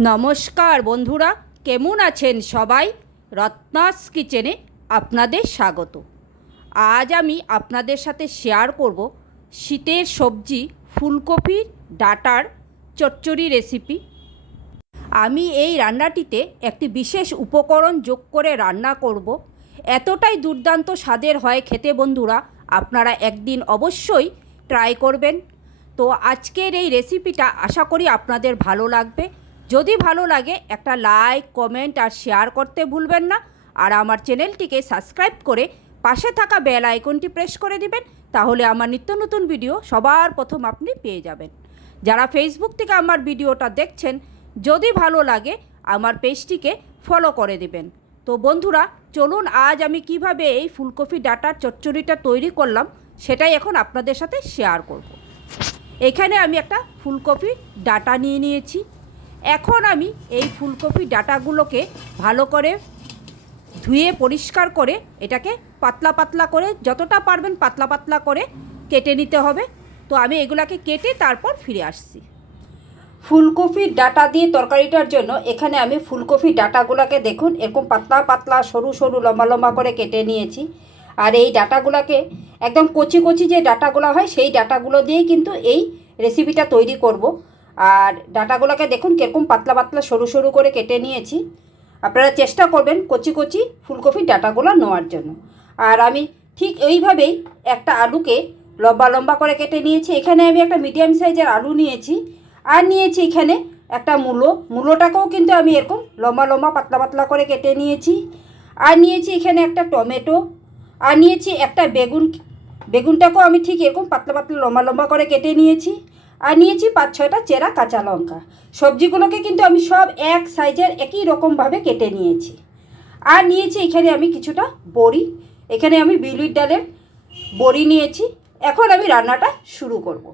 নমস্কার বন্ধুরা, কেমন আছেন সবাই? রত্নাস কিচেনে আপনাদের স্বাগত। আজ আমি আপনাদের সাথে শেয়ার করব শীতের সবজি, ফুলকপির ডাটার চচ্চড়ি রেসিপি আমি এই রান্নাটিতে একটি বিশেষ উপকরণ যোগ করে রান্না করব। এতটাই দুর্দান্ত স্বাদের হয় খেতে বন্ধুরা, আপনারা একদিন অবশ্যই ট্রাই করবেন। তো আজকের এই রেসিপিটা আশা করি আপনাদের ভালো লাগবে। যদি ভালো লাগে, একটা লাইক কমেন্ট আর শেয়ার করতে ভুলবেন না। আর আমার চ্যানেলটিকে সাবস্ক্রাইব করে পাশে থাকা বেল আইকনটি প্রেস করে দিবেন, তাহলে আমার নিত্য নতুন ভিডিও সবার প্রথম আপনি পেয়ে যাবেন। যারা ফেসবুক থেকে আমার ভিডিওটা দেখছেন, যদি ভালো লাগে, আমার পেজটিকে ফলো করে দিবেন। তো বন্ধুরা, চলুন আজ আমি কীভাবে এই ফুলকপি ডাটার চচ্চড়িটা তৈরি করলাম, সেটাই এখন আপনাদের সাথে শেয়ার করব। এখানে আমি একটা ফুলকপি ডাটা নিয়ে নিয়েছি। এখন আমি এই ফুলকপি ডাটাগুলোকে ভালো করে ধুয়ে পরিষ্কার করে এটাকে পাতলা পাতলা করে যতটা পারবেন পাতলা পাতলা করে কেটে নিতে হবে। তো আমি এগুলাকে কেটে তারপর ফিরে আসছি। ফুলকপির ডাটা দিয়ে তরকারিটার জন্য এখানে আমি ফুলকপির ডাটাগুলোকে দেখুন, এরকম পাতলা পাতলা সরু সরু লম্বা লম্বা করে কেটে নিয়েছি। আর এই ডাটাগুলোকে একদম কচি কচি যে ডাটাগুলো হয়, সেই ডাটাগুলো দিয়েই কিন্তু এই রেসিপিটা তৈরি করব। আর ডাটাগুলোকে দেখুন কীরকম পাতলা পাতলা সরু সরু করে কেটে নিয়েছি। আপনারা চেষ্টা করবেন কচি কচি ফুলকপির ডাটাগুলো নেওয়ার জন্য। আর আমি ঠিক এইভাবেই একটা আলুকে লম্বা লম্বা করে কেটে নিয়েছি। এখানে আমি একটা মিডিয়াম সাইজের আলু নিয়েছি আর নিয়েছি এখানে একটা মূলো। মূলোটাকেও কিন্তু আমি এরকম লম্বা লম্বা পাতলা পাতলা করে কেটে নিয়েছি। আর নিয়েছি এখানে একটা টমেটো। আর নিয়েছি একটা বেগুন। বেগুনটাকেও আমি ঠিক এরকম পাতলা পাতলা লম্বা লম্বা করে কেটে নিয়েছি। আর নিয়েছি পাঁচ ছয়টা চেরা কাঁচা লঙ্কা। সবজিগুলোকে কিন্তু আমি সব এক সাইজের একই রকমভাবে কেটে নিয়েছি। আর নিয়েছি এখানে আমি কিছুটা বড়ি। এখানে আমি বিউলির ডালের বড়ি নিয়েছি। এখন আমি রান্নাটা শুরু করব।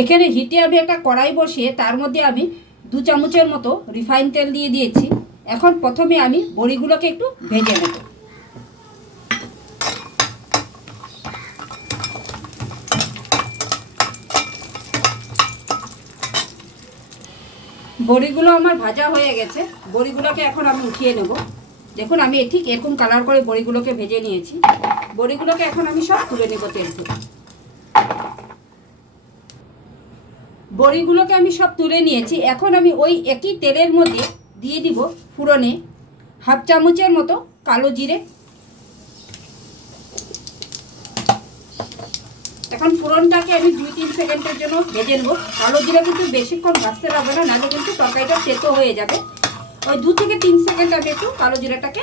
এখানে হিটে আমি একটা কড়াই বসিয়ে তার মধ্যে আমি দু চামচের মতো রিফাইন তেল দিয়ে দিয়েছি। এখন প্রথমে আমি বড়িগুলোকে একটু ভেজে নেব। বড়িগুলো আমার ভাজা হয়ে গেছে। বড়িগুলোকে এখন আমি উঠিয়ে নেব। দেখুন, আমি ঠিক এরকম কালার করে বড়িগুলোকে ভেজে নিয়েছি। বড়িগুলোকে এখন আমি সব তুলে নেব তেল থেকে। বড়িগুলোকে আমি সব তুলে নিয়েছি। এখন আমি ওই একই তেলের মধ্যে দিয়ে দিব ফুরনে হাফ চামচের মতো কালো জিরে এখন ফোড়নটাকে আমি দুই তিন সেকেন্ডের জন্য ভেজে নেব। কালো জিরে কিন্তু বেশিক্ষণ ভাজতে পারবে না, নাহলে কিন্তু তরকারিটা তেতো হয়ে যাবে। ওই দু থেকে তিন সেকেন্ড আমি একটু কালো জিরাটাকে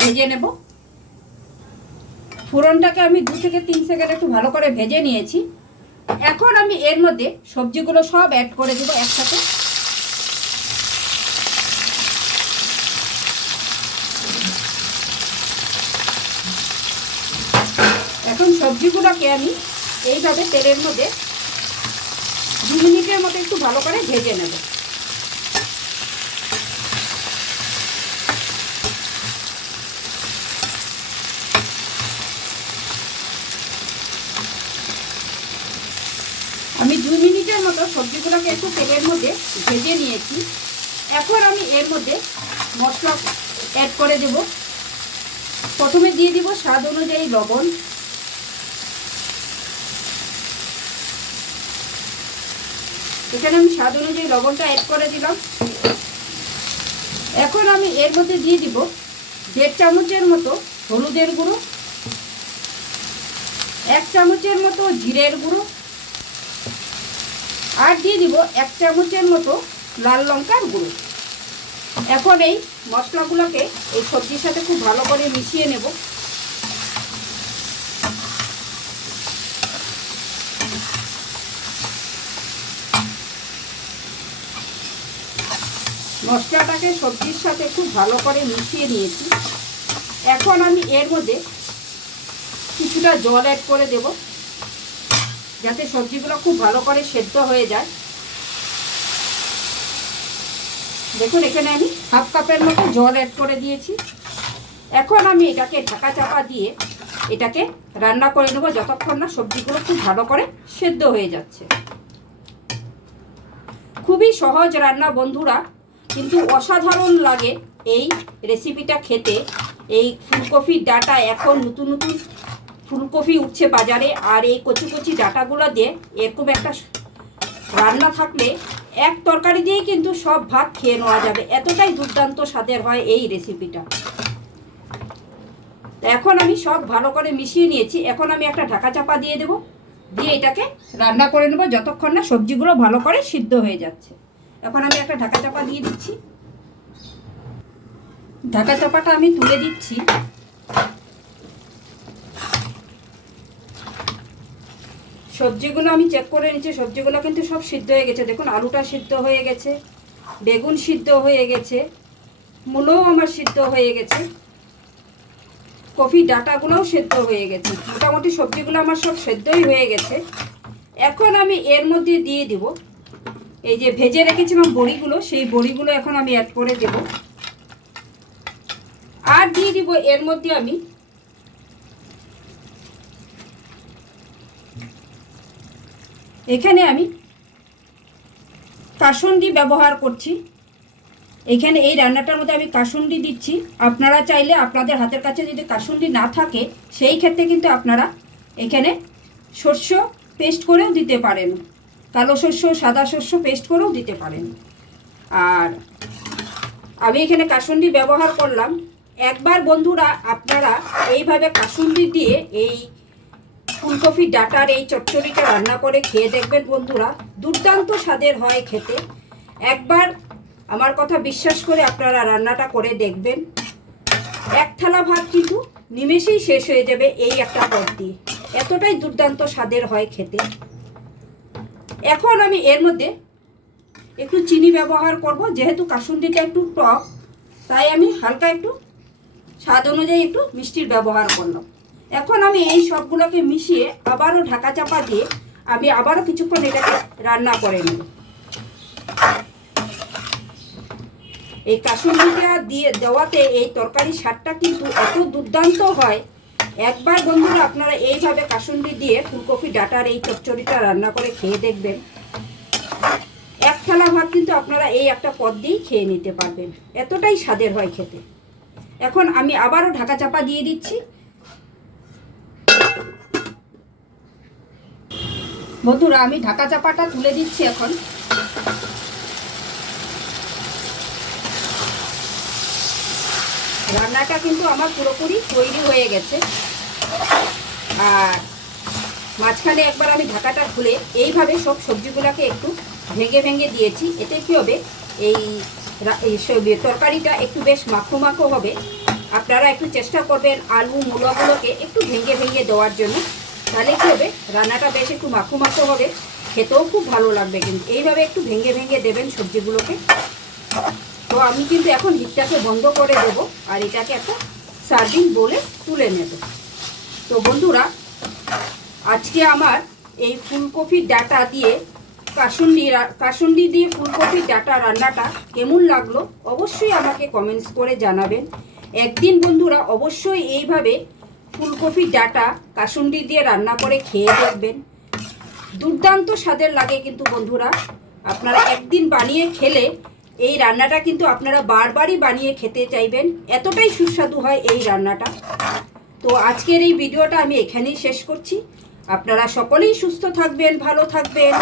ভেজে নেব। ফোড়নটাকে আমি দু থেকে তিন সেকেন্ড একটু ভালো করে ভেজে নিয়েছি। এখন আমি এর মধ্যে সবজিগুলো সব অ্যাড করে দেবো একসাথে। এখন সবজিগুলোকে আমি এইভাবে তেলের মধ্যে দু মিনিটের মতো একটু ভালো করে ভেজে নেব। আমি দুই মিনিটের মতো সবজিগুলোকে একটু তেলের মধ্যে ভেজে নিয়েছি। এখন আমি এর মধ্যে মশলা অ্যাড করে দেব। প্রথমে দিয়ে দিব স্বাদ অনুযায়ী লবণ। এখানে আমি স্বাদ অনুযায়ী লবণটা অ্যাড করে দিলাম। এখন আমি এর মধ্যে দিয়ে দিব দেড় চামচের মতো হলুদের গুঁড়ো, এক চামচের মতো জিরের গুঁড়ো, আর দিয়ে দিব এক চামচের মতো লাল লঙ্কার গুঁড়ো। এখন এই মশলাগুলোকে এই সবজির সাথে খুব ভালো করে মিশিয়ে নেব। মশলাটাকে সবজির সাথে খুব ভালো করে মিশিয়ে নিয়েছি। এখন আমি এর মধ্যে কিছুটা জল অ্যাড করে দেব, যাতে সবজিগুলো খুব ভালো করে সেদ্ধ হয়ে যায়। দেখুন, এখানে আমি হাফ কাপের মতো জল অ্যাড করে দিয়েছি। এখন আমি এটাকে ঢাকা চাপা দিয়ে এটাকে রান্না করে নেব, যতক্ষণ না সবজিগুলো খুব ভালো করে সেদ্ধ হয়ে যাচ্ছে। খুবই সহজ রান্না, বন্ধুরা। কিন্তু অসাধারণ লাগে এই রেসিপিটা খেতে। এই ফুলকপির ডাটা এখন নতুন নতুন ফুলকপি উঠছে বাজারে, আর এই কচি কচি ডাটাগুলো দিয়ে এরকম একটা রান্না থাকলে এক তরকারি দিয়েই কিন্তু সব ভাত খেয়ে নেওয়া যাবে। এতটাই দুর্দান্ত স্বাদের হয় এই রেসিপিটা এখন আমি সব ভালো করে মিশিয়ে নিয়েছি। এখন আমি একটা ঢাকা চাপা দিয়ে দেবো। দিয়ে এটাকে রান্না করে নেব। যতক্ষণ না সবজিগুলো ভালো করে সিদ্ধ হয়ে যাচ্ছে। এখন আমি একটা ঢাকা চাপা দিয়ে দিচ্ছি। ঢাকা চাপাটা আমি তুলে দিচ্ছি। সবজিগুলো আমি চেক করে নিচ্ছি। সবজিগুলো কিন্তু সব সিদ্ধ হয়ে গেছে। দেখুন, আলুটা সিদ্ধ হয়ে গেছে, বেগুন সিদ্ধ হয়ে গেছে, মূলও আমার সিদ্ধ হয়ে গেছে, কফি ডাটাগুলোও সেদ্ধ হয়ে গেছে। মোটামুটি সবজিগুলো আমার সব সেদ্ধই হয়ে গেছে। এখন আমি এর মধ্যে দিয়ে দিব। এই যে ভেজে রেখেছিলাম বড়িগুলো, সেই বড়িগুলো এখন আমি অ্যাড করে দেব। আর দিয়ে দিব এর মধ্যে আমি এখানে আমি কাসুন্দি ব্যবহার করছি। এখানে এই রান্নাটার মধ্যে আমি কাসুন্ডি দিচ্ছি। আপনারা চাইলে আপনাদের হাতের কাছে যদি কাসুন্ডি না থাকে, সেই ক্ষেত্রে কিন্তু আপনারা এখানে শস্য পেস্ট করেও দিতে পারেন। কালো শস্য, সাদা শস্য পেস্ট করেও দিতে পারেন। আর আমি এখানে কাসুন্দি ব্যবহার করলাম। একবার বন্ধুরা, আপনারা এইভাবে কাসুন্দি দিয়ে এই ফুলকপি ডাটার এই চচ্চড়িটা রান্না করে খেয়ে দেখবেন বন্ধুরা, দুর্দান্ত স্বাদের হয় খেতে। একবার আমার কথা বিশ্বাস করে আপনারা রান্নাটা করে দেখবেন। এক থালা ভাত কিন্তু নিমেষেই শেষ হয়ে যাবে এই একটা পদ দিয়ে। এতটাই দুর্দান্ত স্বাদের হয় খেতে। এখন আমি এর মধ্যে একটু চিনি ব্যবহার করব, যেহেতু কাসুন্দিটা একটু টক, তাই আমি হালকা একটু স্বাদ অনুযায়ী একটু মিষ্টির ব্যবহার করলাম। এখন আমি এই সবগুলোকে মিশিয়ে আবারও ঢাকা চাপা দিয়ে আমি আবারও কিছুক্ষণ এটাকে রান্না করে নেব। এই কাসুন্দিটা দিয়ে দেওয়াতে এই তরকারি স্বাদটা কিন্তু এত দুর্দান্ত হয় একবার বন্ধুরা আপনারা এইভাবে কাসুন্দি দিয়ে ফুলকপি, ডাটার এই চচ্চড়িটা রান্না করে খেয়ে দেখবেন। এক থালা ভাত কিন্তু আপনারা এই একটা পদ দিয়েই খেয়ে নিতে পারবেন। এতটাই স্বাদের হয় খেতে। এখন আমি আবারও ঢাকা চাপা দিয়ে দিচ্ছি। বন্ধুরা, আমি ঢাকা চাপাটা তুলে দিচ্ছি এখন। রান্নাটা কিন্তু আমার পুরোপুরি তৈরি হয়ে গেছে। আর মাঝখানে একবার আমি ঢাকাটা খুলে এইভাবে সব সবজিগুলোকে একটু ভেঙে ভেঙে দিয়েছি। এতে কী হবে? এই তরকারিটা একটু বেশ মাখো মাখো হবে। আপনারা একটু চেষ্টা করবেন আলু, মূলাগুলোকে একটু ভেঙে ভেঙে দেওয়ার জন্য। তাহলে কী হবে? রান্নাটা বেশ একটু মাখো মাখো হবে। খেতেও খুব ভালো লাগবে কিন্তু। এইভাবে একটু ভেঙে ভেঙে দেবেন সবজিগুলোকে। তো আমি কিন্তু এখন হিটটাকে বন্ধ করে দেব আর এটাকে একটা সার্ভিং বলে তুলে নেব। তো বন্ধুরা, আজকে আমার এই ফুলকপির ডাটা দিয়ে কাসুন্দি রা- কাসুন্দি দিয়ে ফুলকপির ডাটা রান্নাটা কেমন লাগল অবশ্যই আমাকে কমেন্টস করে জানাবেন। একদিন বন্ধুরা, অবশ্যই এইভাবে ফুলকপির ডাটা কাসুন্দি দিয়ে রান্না করে খেয়ে দেখবেন। দুর্দান্ত স্বাদের লাগে কিন্তু বন্ধুরা। আপনারা একদিন বানিয়ে খেলে এই রান্নাটা কিন্তু আপনারা বারবারই বানিয়ে খেতে চাইবেন। এতটাই সুস্বাদু হয় এই রান্নাটা। তো আজকের এই ভিডিওটা আমি এখানেই শেষ করছি। আপনারা সকলেই সুস্থ থাকবেন, ভালো থাকবেন।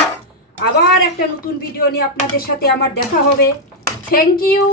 আবার একটা নতুন ভিডিও নিয়ে আপনাদের সাথে আমার দেখা হবে। Thank you